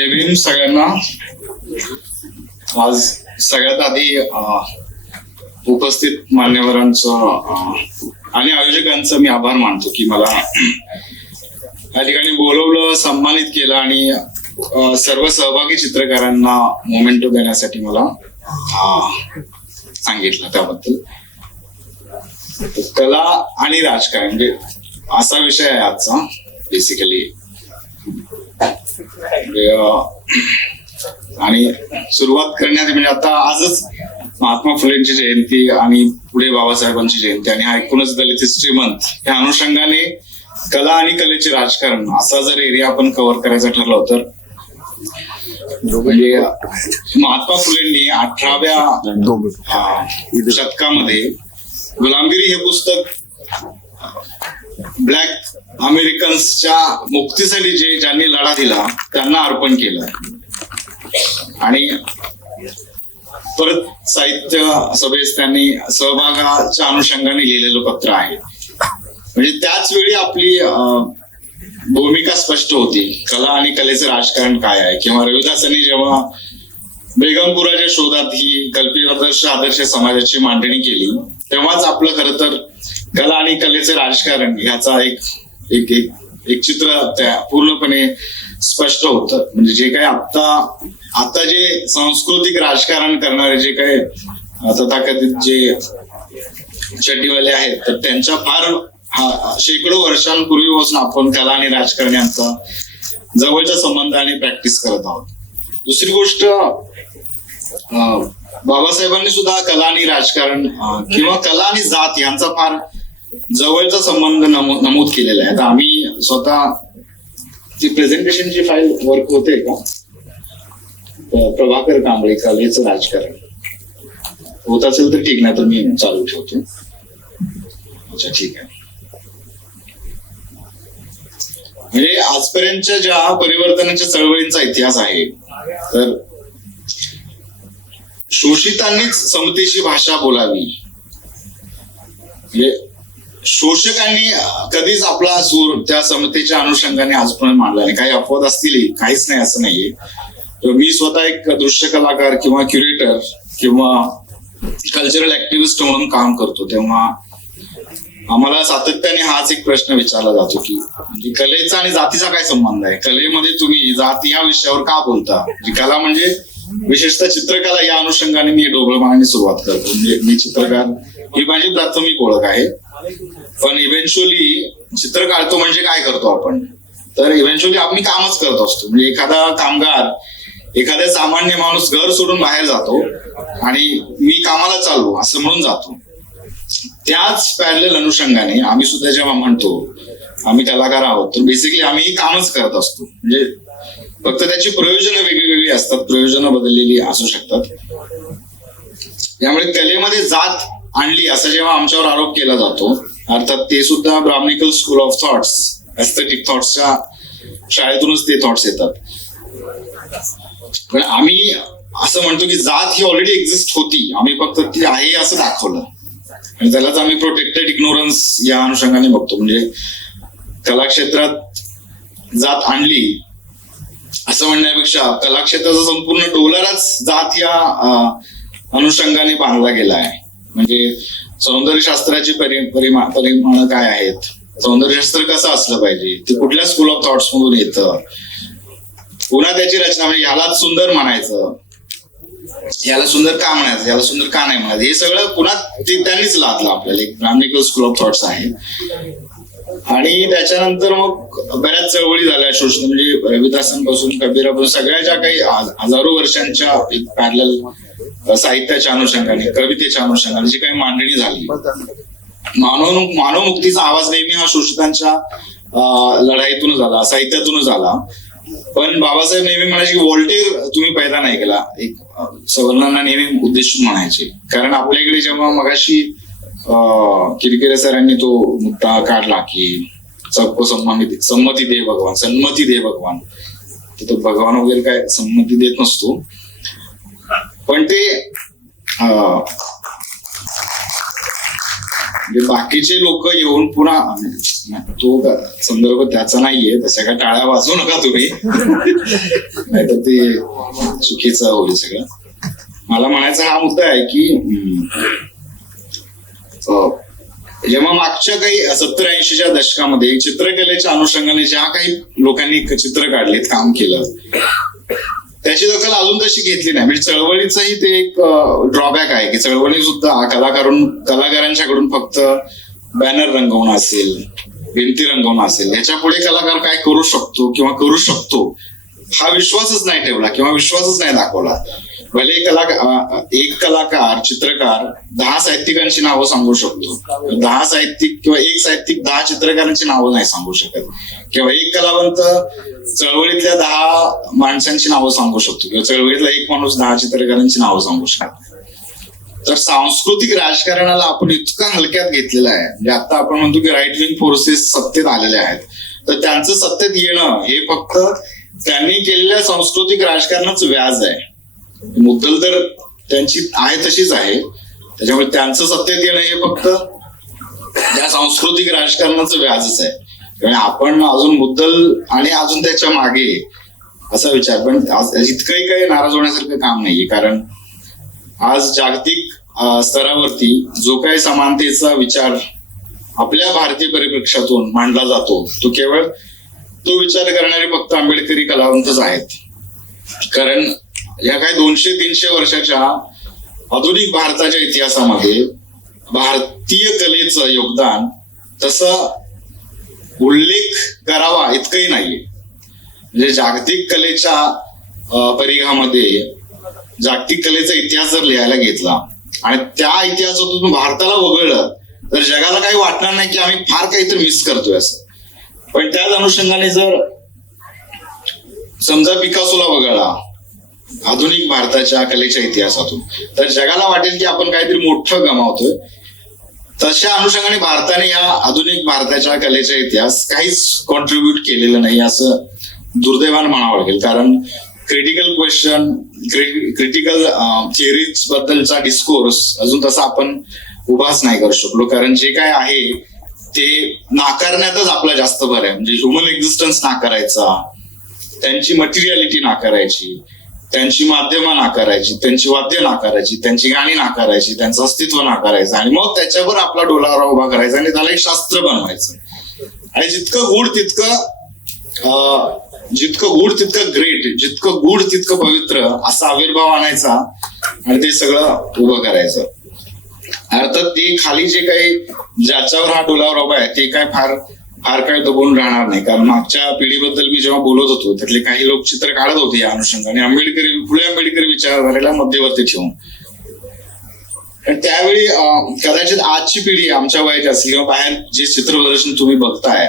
जय भीम सगळ्यांना. आज सगळ्यात आधी उपस्थित मान्यवरांचं आणि आयोजकांचं मी आभार मानतो की मला या ठिकाणी बोलवलं सन्मानित केलं आणि सर्व सहभागी चित्रकारांना मोमेंटो देण्यासाठी मला सांगितलं त्याबद्दल. कला आणि राजकारण म्हणजे असा विषय आहे आजचा बेसिकली आणि सुरुवात करण्यात म्हणजे आता आजच महात्मा फुलेंची जयंती आणि पुढे बाबासाहेबांची जयंती आणि हा एकूणच दलित हिस्ट्री मंथ या अनुषंगाने कला आणि कलेचे राजकारण असा जर एरिया आपण कव्हर करायचा ठरलं तर. म्हणजे महात्मा फुलेंनी अठराव्या शतकामध्ये गुलामगिरी हे पुस्तक ब्लॅक अमेरिकन्सच्या मुक्तीसाठी जे ज्यांनी लढा दिला त्यांना अर्पण केलं. आणि परत साहित्य सभेस त्यांनी सहभागाच्या अनुषंगाने लिहिलेलं पत्र आहे. म्हणजे त्याच वेळी आपली भूमिका स्पष्ट होती. कला आणि कलेचं राजकारण काय आहे? किंवा रविदासांनी जेव्हा बेगमपुराच्या शोधात ही कल्पिआदर्श आदर्श समाजाची मांडणी केली तेव्हाच आपलं खरं तर कला आणि कलेचे राजकारण ह्याचा एक एक एक एक चित्र त्या पूर्णपणे स्पष्ट होत. म्हणजे जे काही आता आता जे सांस्कृतिक राजकारण करणारे जे काही तथाकथित जे चड्डीवाले आहेत तर त्यांच्या फार हा- शेकडो वर्षांपूर्वीपासून आपण कला आणि राजकारण यांचा जवळच्या संबंधाने प्रॅक्टिस करत आहोत. दुसरी गोष्ट बाबासाहेबांनी सुद्धा कला आणि राजकारण किंवा कला आणि जात यांचा फार जवळचा संबंध नमू- नमूद केलेला आहे. आता आम्ही स्वतः जी प्रेझेंटेशनची फाईल वर्क होते का प्रभाकर कांबळे कलेचं राजकारण. होत असेल तर ठीक नाही तर मी चालू ठेवतो. अच्छा ठीक आहे. म्हणजे आजपर्यंतच्या ज्या परिवर्तनाच्या चळवळींचा इतिहास आहे तर शोषितांनीच समतेची भाषा बोलावी. म्हणजे शोषकांनी कधीच आपला सूर त्या समतेच्या अनुषंगाने आजपर्यंत मांडला नाही. काही अपवाद असतील काहीच नाही असं नाहीये. तर मी स्वतः एक दृश्य कलाकार किंवा क्युरेटर किंवा कल्चरल ऍक्टिव्हिस्ट म्हणून काम करतो. तेव्हा आम्हाला सातत्याने हाच एक प्रश्न विचारला जातो की म्हणजे कलेचा आणि जातीचा काय संबंध आहे? कलेमध्ये तुम्ही जाती या विषयावर का बोलता? म्हणजे कला म्हणजे विशेषतः चित्रकला या अनुषंगाने मी डोबळमानाने सुरुवात करतो. म्हणजे मी चित्रकार ही माझी प्राथमिक ओळख आहे. पण इव्हेंच्युअली चित्र काढतो म्हणजे काय करतो आपण? तर इव्हेंच्युअली आम्ही कामच करत असतो. म्हणजे एखादा कामगार एखादा सामान्य माणूस घर सोडून बाहेर जातो आणि मी कामाला चालू असं म्हणून जातो. त्याच पॅरल अनुषंगाने आम्ही सुद्धा जेव्हा म्हणतो आम्ही कलाकार आहोत तर बेसिकली आम्ही कामच करत असतो. म्हणजे फक्त त्याची प्रयोजनं वेगळी वेगळी असतात प्रयोजनं बदललेली असू शकतात. त्यामुळे कलेमध्ये जात आणली असा जेव्हा आमच्यावर आरोप केला जातो अर्थात ते सुद्धा Brahmanical school of thoughts aesthetic थॉट्सच्या शाळेतूनच ते थॉट्स येतात. पण आम्ही असं म्हणतो की जात ही ऑलरेडी एक्झिस्ट होती. आम्ही फक्त ती आहे असं दाखवलं. आणि त्यालाच आम्ही प्रोटेक्टेड इग्नोरन्स या अनुषंगाने बघतो. म्हणजे कलाक्षेत्रात जात आणली असं म्हणण्यापेक्षा कलाक्षेत्राचा संपूर्ण डोलरच जात या अनुषंगाने बांधला गेला आहे. म्हणजे सौंदर्यशास्त्राची परिमा परिमाण काय आहेत? सौंदर्यशास्त्र कसं असलं पाहिजे? ते कुठल्या स्कूल ऑफ थॉट्स मधून येतं? पुन्हा त्याची रचना म्हणजे यालाच सुंदर म्हणायचं. याला सुंदर का म्हणायचं? याला सुंदर का नाही म्हणायचं? हे सगळं पुन्हा ते त्यांनीच लादलं आपल्याला. एक ब्राह्मणिकल स्कूल ऑफ थॉट्स आहे. आणि त्याच्यानंतर मग बऱ्याच चळवळी झाल्या. शोषण म्हणजे रविदासांपासून कबीरापासून सगळ्या ज्या काही हजारो वर्षांच्या एक पॅरल साहित्याच्या अनुषंगाने कवितेच्या अनुषंगाने जी काही मांडणी झाली. मानव मानवमुक्तीचा आवाज नेहमी हा शोषितांच्या अं, लढाईतूनच झाला साहित्यातूनच आला पण बाबासाहेब नेहमी म्हणायचे की व्हॉल्टेर तुम्ही पैदा नाही केला. एक सवर्णांना नेहमी उद्देशून म्हणायचे. कारण आपल्याकडे जेव्हा मगाशी किरकिरे सरांनी तो मुद्दा काढला की सबको संमती संमती दे भगवान सन्मती दे भगवान. तर तो भगवान वगैरे काय संमती देत नसतो. पण ते म्हणजे बाकीचे लोक येऊन पुन्हा तो संदर्भ त्याचा नाहीये त्याच्या काय टाळ्या वाजवू नका तुम्ही. नाही तर ते चुकीचं होईल सगळं. मला म्हणायचा हा मुद्दा आहे की जेव्हा मागच्या काही सत्तर ऐंशीच्या दशकामध्ये चित्रकलेच्या अनुषंगाने ज्या काही लोकांनी चित्र काढलेत काम केलं त्याची दखल अजून तशी घेतली नाही. म्हणजे चळवळीचंही ते एक ड्रॉबॅक आहे की चळवळी सुद्धा कलाकारून कलाकारांच्याकडून फक्त बॅनर रंगवणं असेल भिंती रंगवणं असेल याच्यापुढे कलाकार काय करू शकतो किंवा करू शकतो हा विश्वासच नाही ठेवला किंवा विश्वासच नाही दाखवला. भले कलाकार एक कलाकार चित्रकार दहा साहित्यिकांची नावं सांगू शकतो. दहा साहित्यिक किंवा एक साहित्यिक दहा चित्रकारांची नावं नाही सांगू शकत. किंवा एक कलावंत चळवळीतल्या दहा माणसांची नावं सांगू शकतो. किंवा चळवळीतला एक माणूस दहा चित्रकारांची नावं सांगू शकतो. तर सांस्कृतिक राजकारणाला आपण इतका हलक्यात घेतलेला आहे. म्हणजे आता आपण म्हणतो की राईट विंग फोर्सेस सत्तेत आलेले आहेत. तर त्यांचं सत्तेत येणं हे फक्त त्यांनी केलेल्या सांस्कृतिक राजकारणाचं व्याज आहे. मुद्दल तर त्यांची आहे तशीच आहे. त्याच्यामुळे त्यांचं सत्तेत येणं हे फक्त. त्या सांस्कृतिक राजकारणाचं व्याजच आहे. त्यामुळे आपण अजून मुद्दल आणि अजून त्याच्यामागे असा विचार. पण इतकंही काही नाराज होण्यासारखं काम नाहीये. कारण आज जागतिक स्तरावरती जो काही समानतेचा विचार आपल्या भारतीय परिप्रेक्षातून मांडला जातो तो केवळ तो विचार करणारे फक्त आंबेडकरी कलावंतच आहेत. कारण या काही दोनशे तीनशे वर्षाच्या आधुनिक भारताच्या इतिहासामध्ये भारतीय कलेचं योगदान तसं उल्लेख करावा इतकंही नाहीये. म्हणजे जागतिक कलेच्या परिघामध्ये जागतिक कलेचा इतिहास जर लिहायला घेतला आणि त्या इतिहासातून भारताला वगळलं तर जगाला काही वाटणार नाही की आम्ही फार काहीतरी मिस करतोय असं. पण त्याच अनुषंगाने जर समजा पिकासोला वगळला आधुनिक भारताच्या कलेच्या इतिहासातून. तर जगाला वाटेल की आपण काहीतरी मोठं गमावतोय. तशा अनुषंगाने भारताने या आधुनिक भारताच्या कलेचा इतिहास काहीच कॉन्ट्रीब्युट केलेलं नाही असं दुर्दैवान म्हणावं लागेल. कारण क्रिटिकल क्वेश्चन क्रिटिकल थिअरीज बद्दलचा डिस्कोर्स अजून तसा आपण उभाच नाही करू शकलो. कारण जे काय आहे ते नाकारण्यातच आपला जास्त भर आहे. म्हणजे ह्युमन एक्झिस्टन्स नाकारायचा त्यांची मटेरियालिटी नाकारायची त्यांची माध्यमं नाकारायची त्यांची वाद्य नाकारायची त्यांची गाणी नाकारायची त्यांचं अस्तित्व नाकारायचं. आणि मग त्याच्यावर आपला डोलारा उभा करायचा आणि त्याला एक शास्त्र बनवायचं. आणि जितकं गुढ तितकं अं, जितकं गुढ तितकं ग्रेट जितकं गुढ तितकं पवित्र असा आविर्भाव आणायचा आणि ते सगळं उभं करायचं. अर्थात ते खाली जे काही ज्याच्यावर हा डोलावर उभा आहे ते काय फार फार काय दबून राहणार नाही. कारण मागच्या पिढीबद्दल मी जेव्हा बोलत होतो त्यातले काही लोक चित्र काढत होते या अनुषंगाने. आंबेडकरी फुले आंबेडकरी विचारधारेला मध्यवर्ती ठेवून. त्यावेळी कदाचित आजची पिढी आमच्या वयाची असेल किंवा बाहेर जे चित्र प्रदर्शन तुम्ही बघताय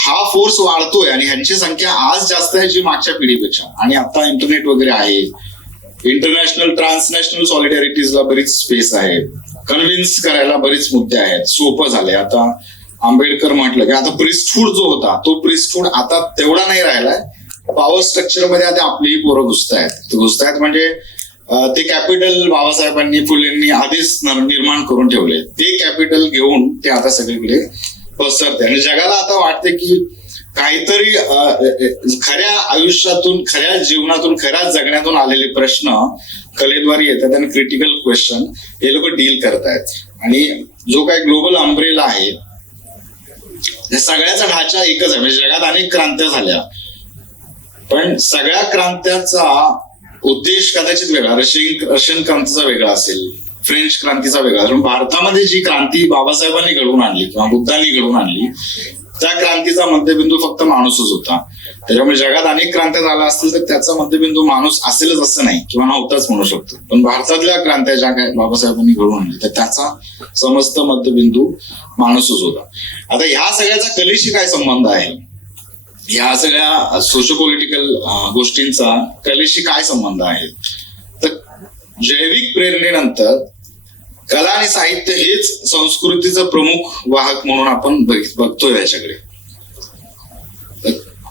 हा फोर्स वाढतोय आणि ह्यांची संख्या आज जास्त आहे जी मागच्या पिढीपेक्षा. आणि आता इंटरनेट वगैरे आहे. इंटरनॅशनल ट्रान्सनॅशनल सॉलिडॅरिटीजला बरीच स्पेस आहे. कन्व्हिन्स करायला बरेच मुद्दे आहेत. सोपं झाले आता आंबेडकर म्हटलं की आता प्रिस्टहूड जो होता तो प्रिस्टहूड आता तेवढा नाही राहिलाय. पॉवर स्ट्रक्चरमध्ये आता आपली पोरं घुसतायत. घुसतायत म्हणजे ते कॅपिटल बाबासाहेबांनी फुलेंनी आधीच निर्माण करून ठेवले. ते कॅपिटल घेऊन ते आता सगळीकडे पसरते आणि जगाला आता वाटते की काहीतरी खऱ्या आयुष्यातून खऱ्या जीवनातून खऱ्या जगण्यातून आलेले प्रश्न कलेद्वारे येतात आणि क्रिटिकल क्वेश्चन हे लोक डील करतायत. आणि जो काही ग्लोबल अम्ब्रेला आहे सगळ्याचा ढाचा एकच आहे. म्हणजे जगात अनेक क्रांत्या झाल्या. पण सगळ्या क्रांत्याचा उद्देश कदाचित वेगळा. रशियन रशियन क्रांतीचा वेगळा असेल. फ्रेंच क्रांतीचा वेगळा. असेल पण भारतामध्ये जी क्रांती बाबासाहेबांनी घडवून आणली किंवा बुद्धांनी घडवून आणली त्या क्रांतीचा मध्यबिंदू फक्त माणूसच होता. त्याच्यामुळे जगात अनेक क्रांत्या झाल्या असतील तर त्याचा मध्यबिंदू माणूस असेलच असं नाही. किंवा नव्हताच म्हणू शकतो. पण भारतातल्या क्रांत्या ज्या काय बाबासाहेबांनी घडवून आणल्या तर त्याचा समस्त मध्यबिंदू माणूसच होता. आता ह्या सगळ्याचा कलेशी काय संबंध आहे? ह्या सगळ्या सोशो पॉलिटिकल गोष्टींचा कलेशी काय संबंध आहे? तर जैविक प्रेरणेनंतर कला आणि साहित्य हेच संस्कृतीचं प्रमुख वाहक म्हणून आपण बघतोय याच्याकडे.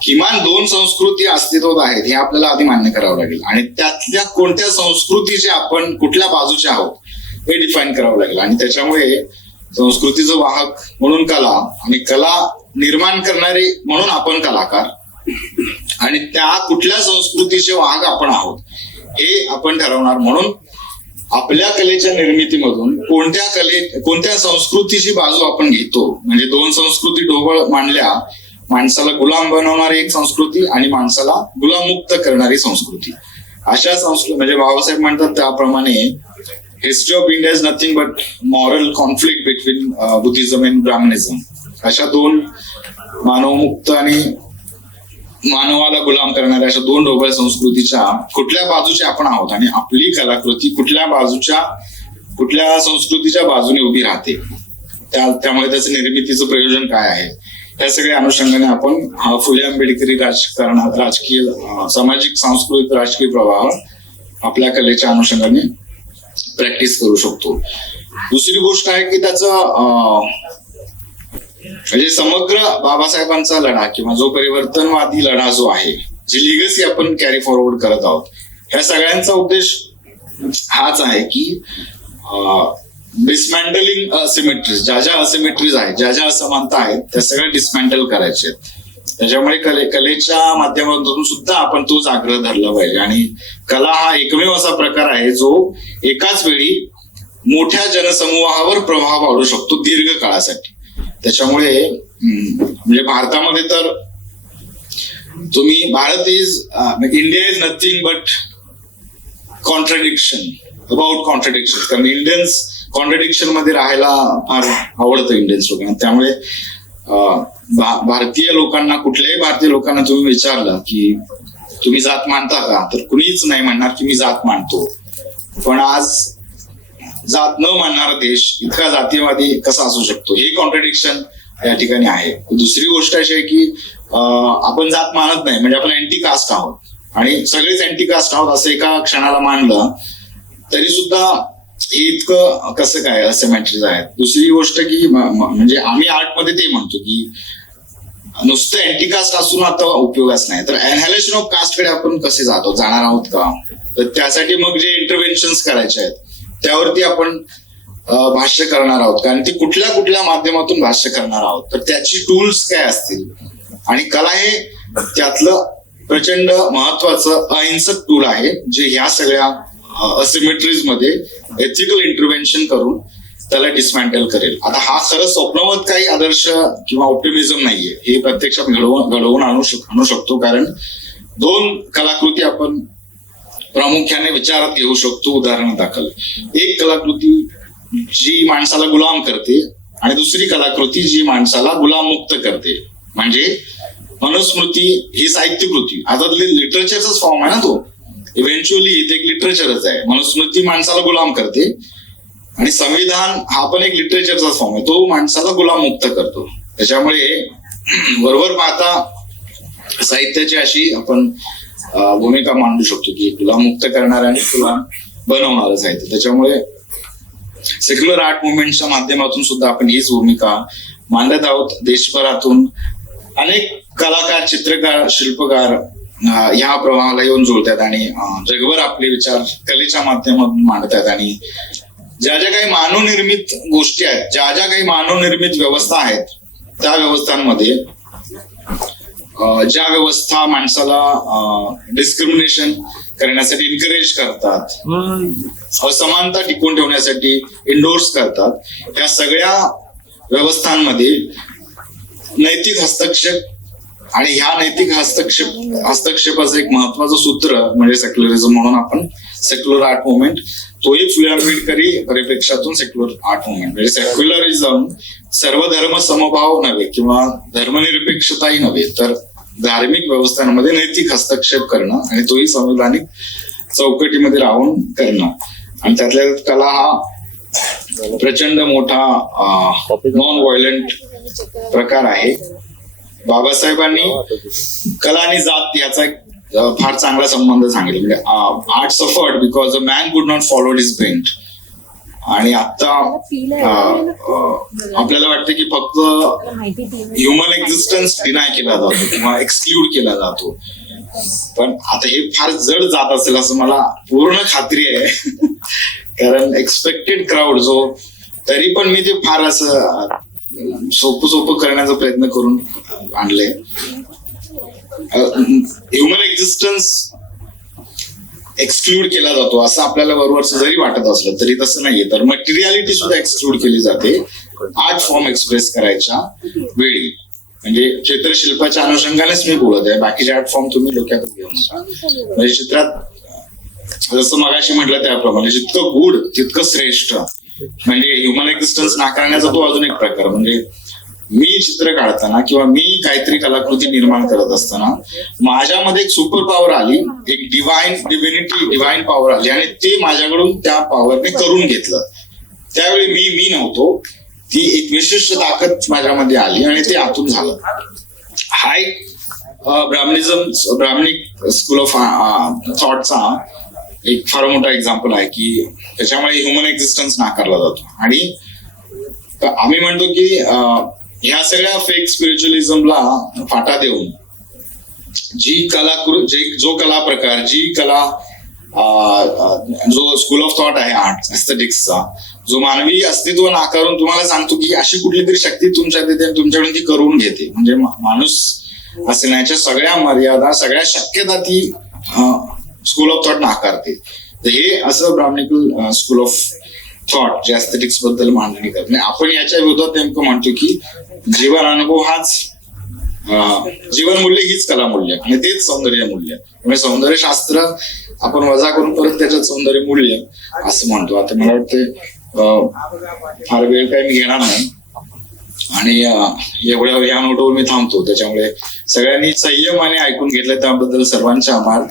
किमान दोन संस्कृती अस्तित्वात आहेत हे आपल्याला आधी मान्य करावं लागेल. आणि त्यातल्या कोणत्या संस्कृतीचे आपण कुठल्या बाजूचे आहोत हे डिफाईन करावं लागेल. आणि त्याच्यामुळे संस्कृतीचं वाहक म्हणून कला आणि कला निर्माण करणारे म्हणून आपण कलाकार आणि त्या कुठल्या संस्कृतीचे वाहक आपण आहोत हे आपण ठरवणार. म्हणून आपल्या कलेच्या निर्मितीमधून कोणत्या कले कोणत्या संस्कृतीची बाजू आपण घेतो म्हणजे दोन संस्कृती ढोबळ मांडल्या माणसाला गुलाम बनवणारी एक संस्कृती आणि माणसाला गुलाममुक्त करणारी संस्कृती. अशा संस्कृती म्हणजे बाबासाहेब म्हणतात त्याप्रमाणे history of India is nothing but moral conflict between Buddhism and Brahmanism अशा दोन मानवमुक्त आणि मानवाला गुलाम करणाऱ्या अशा दोन ढोबळ संस्कृतीच्या कुठल्या बाजूचे आपण आहोत आणि आपली कलाकृती कुठल्या बाजूच्या कुठल्या संस्कृतीच्या बाजूने उभी राहते? त्या त्यामुळे त्याचं निर्मितीचं प्रयोजन काय आहे? या सगळ्या अनुषंगाने आपण हा फुले आंबेडकरी राजकारणात राजकीय सामाजिक सांस्कृतिक राजकीय प्रवाह आपल्या कलेच्या अनुषंगाने प्रॅक्टिस करू शकतो. दुसरी गोष्ट आहे की त्याचं म्हणजे समग्र बाबासाहेबांचा लढा किंवा जो परिवर्तनवादी लढा जो आहे जी लिगसी आपण कॅरी फॉरवर्ड करत आहोत ह्या सगळ्यांचा उद्देश हाच आहे की डिसमॅन्टलिंग असिमेट्रीज ज्या ज्या असिमेट्रीज आहेत ज्या ज्या असमानता आहेत त्या सगळ्या डिसमॅन्टल करायचे आहेत. त्याच्यामुळे कले कलेच्या माध्यमातून सुद्धा आपण तोच आग्रह धरला पाहिजे. आणि कला हा एकमेव असा प्रकार आहे जो एकाच वेळी मोठ्या जनसमूहावर प्रभाव पाडू शकतो दीर्घ काळासाठी त्याच्यामुळे म्हणजे भारतामध्ये तर तुम्ही Bharat is India is nothing but contradiction about contradiction कारण इंडियन्स कॉन्ट्रडिक्शनमध्ये राहायला फार आवडतं इंडियन्स लोकांना. त्यामुळे भारतीय लोकांना कुठल्याही भारतीय लोकांना तुम्ही विचारलं की तुम्ही जात मानता का? तर कुणीच नाही म्हणणार की मी जात मानतो. पण आज जात न मानणारा देश इतका जातीयवादी कसा असू शकतो? हे कॉन्ट्रडिक्शन या ठिकाणी आहे. दुसरी गोष्ट अशी आहे की आपण जात मानत नाही. म्हणजे आपण अँटी कास्ट आहोत. आणि सगळेच अँटी कास्ट आहोत असं एका क्षणाला मानलं तरी सुद्धा इतकं कसं काय असं मॅट्रिज आहेत? दुसरी गोष्ट की म्हणजे आम्ही आर्टमध्ये ते म्हणतो की नुसतं अँटीकास्ट असून आता उपयोगाच नाही. तर अनहॅलेशन ऑफ कास्टकडे आपण कसे जातो? जाणार आहोत का? तर त्यासाठी मग जे इंटरव्हेन्शन करायचे आहेत त्यावरती आपण भाष्य करणार आहोत. कारण ते कुठल्या कुठल्या माध्यमातून भाष्य करणार आहोत? तर त्याची टूल्स काय असतील? आणि कला हे त्यातलं प्रचंड महत्वाचं अहिंसक टूल आहे जे ह्या सगळ्या असिमेट्रीजमध्ये एथिकल इंटरव्हेन्शन करून त्याला डिस्मॅन्टल करेल. आता हा खरं स्वप्नवत काही आदर्श किंवा ऑप्टिमिझम नाहीये. हे प्रत्यक्षात घडवून घडवून आणू आणू शकतो. कारण दोन कलाकृती आपण प्रामुख्याने विचारात घेऊ शकतो उदाहरण दाखल. एक कलाकृती जी माणसाला गुलाम करते आणि दुसरी कलाकृती जी माणसाला गुलाम मुक्त करते. म्हणजे मनुस्मृती ही साहित्यकृती. आता लिटरेचरचाच फॉर्म आहे ना तो. इव्हेंच्युअली ते एक लिटरेचरच आहे. मनुस्मृती माणसाला गुलाम करते. आणि संविधान हा पण एक लिटरेचरचा फॉर्म आहे. तो माणसाला गुलाम मुक्त करतो. त्याच्यामुळे बरोबर पाहता साहित्याची अशी आपण भूमिका मांडू शकतो की गुलाम मुक्त करणार आणि गुलाम बनवणार साहित्य. त्याच्यामुळे सेक्युलर आर्ट मुवमेंटच्या माध्यमातून सुद्धा आपण हीच भूमिका मांडत आहोत. देशभरातून अनेक कलाकार चित्रकार शिल्पकार ह्या प्रवाहाला येऊन जुळतात आणि जगभर आपले विचार कलेच्या माध्यमातून मांडतात. आणि ज्या ज्या काही मानवनिर्मित गोष्टी आहेत ज्या ज्या काही मानवनिर्मित व्यवस्था आहेत त्या व्यवस्थांमध्ये ज्या व्यवस्था माणसाला डिस्क्रिमिनेशन करण्यासाठी इन्करेज करतात असमानता टिकून ठेवण्यासाठी इंडोर्स करतात या सगळ्या व्यवस्थांमध्ये नैतिक हस्तक्षेप आणि ह्या नैतिक हस्तक्षेप हस्तक्षेपाचं एक महत्वाचं सूत्र म्हणजे सेक्युलरिझम म्हणून आपण सेक्युलर आर्ट मुवमेंट तोही फुले आंबेडकरी परिप्रेक्षातून सेक्युलर आर्ट मुवमेंट म्हणजे सेक्युलरिझम सर्व धर्म समभाव नव्हे किंवा धर्मनिरपेक्षताही नव्हे तर धार्मिक व्यवस्थांमध्ये नैतिक हस्तक्षेप करणं आणि तोही संविधानिक चौकटीमध्ये राहून करणं. आणि त्यातल्या त्यात कला हा प्रचंड मोठा नॉन व्हायलंट प्रकार आहे. बाबासाहेबांनी कला आणि जात याचा एक फार चांगला संबंध सांगितला. म्हणजे art suffered because a man could not follow his bent आणि आता आपल्याला वाटतं की फक्त ह्युमन एक्झिस्टन्स डिनाय केला जातो किंवा एक्सक्लूड केला जातो. पण आता हे फार जड जात असेल असं मला पूर्ण खात्री आहे. कारण एक्सपेक्टेड क्राऊड जो तरी पण मी ते फार असं सोपं सोपं करण्याचा प्रयत्न करून आणलंय. ह्युमन एक्झिस्टन्स एक्सक्लूड केला जातो असं आपल्याला वरवरच जरी वाटत असलं तरी तसं नाहीये. तर मटेरियालिटी सुद्धा एक्सक्लूड केली जाते. आर्ट फॉर्म एक्सप्रेस करायच्या वेळी. म्हणजे चित्रशिल्पाच्या अनुषंगानेच मी बोलत आहे. बाकीचे आर्ट फॉर्म तुम्ही डोक्यात घेऊन म्हणजे चित्रात जसं मगाशी म्हटलं त्याप्रमाणे जितकं गुड तितकं श्रेष्ठ. म्हणजे ह्युमन एक्झिस्टन्स नाकारण्याचा तो अजून एक प्रकार. म्हणजे मी चित्र काढताना किंवा मी काहीतरी कलाकृती निर्माण करत असताना माझ्यामध्ये एक सुपर पॉवर आली. एक डिवाइन डिव्हिनिटी डिवाइन पॉवर आली आणि ते माझ्याकडून त्या पॉवरने करून घेतलं. त्यावेळी मी मी नव्हतो. ती एक विशिष्ट ताकद माझ्यामध्ये आली आणि ते आतून झालं. हा एक ब्राह्मणिझम ब्राह्मणिक स्कूल ऑफ थॉटचा एक फार मोठा एक्झाम्पल आहे की त्याच्यामुळे ह्युमन एक्झिस्टन्स नाकारला जातो. आणि आम्ही म्हणतो की ह्या सगळ्या फेक स्पिरिच्युअलिझमला फाटा देऊन जी कलाकृ जे जो कला प्रकार जी कला जो स्कूल ऑफ थॉट आहे आर्ट एस्थेटिक्सचा जो मानवी अस्तित्व नाकारून तुम्हाला सांगतो की अशी कुठली तरी शक्ती तुमच्या तिथे तुमच्याकडून ती करून घेते. म्हणजे माणूस असण्याच्या सगळ्या मर्यादा सगळ्या शक्यता ती स्कूल ऑफ थॉट नाकारते तर हे असं ब्राह्मणिकल स्कूल ऑफ थॉट जे एस्थेटिक्सबद्दल मांडणी करते. नाही आपण याच्या विरोधात नेमकं म्हणतो की जीवन अनुभव हाच जीवन जीवनमूल्य हीच कला मूल्य आणि तेच सौंदर्य मूल्य. म्हणजे सौंदर्य शास्त्र आपण वजा करून परत त्याच्यात सौंदर्य मूल्य असं म्हणतो. आता मला वाटतं फार वेळ काही मी घेणार नाही. आणि एवढ्या या नोटवर मी थांबतो. त्याच्यामुळे सगळ्यांनी संयमाने ऐकून घेतलं त्याबद्दल सर्वांचे आभार.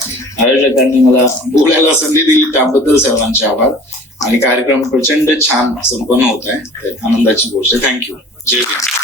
आयोजकांनी मला बोलायला संधी दिली त्याबद्दल सर्वांचे आभार. आणि कार्यक्रम प्रचंड छान संपन्न होत आहे. आनंदाची गोष्ट थँक्यू जय भीम.